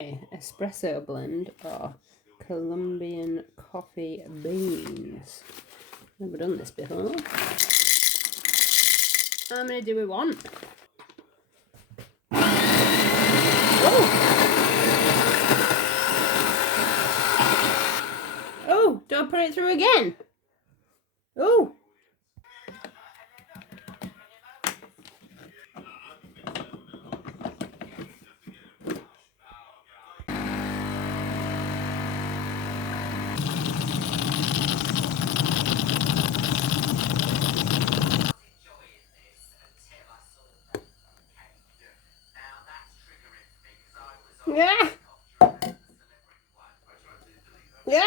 Espresso blend or Colombian coffee beans. Never done this before. How many do we want? Oh, do I put it through again? Oh. Yeah. Yeah.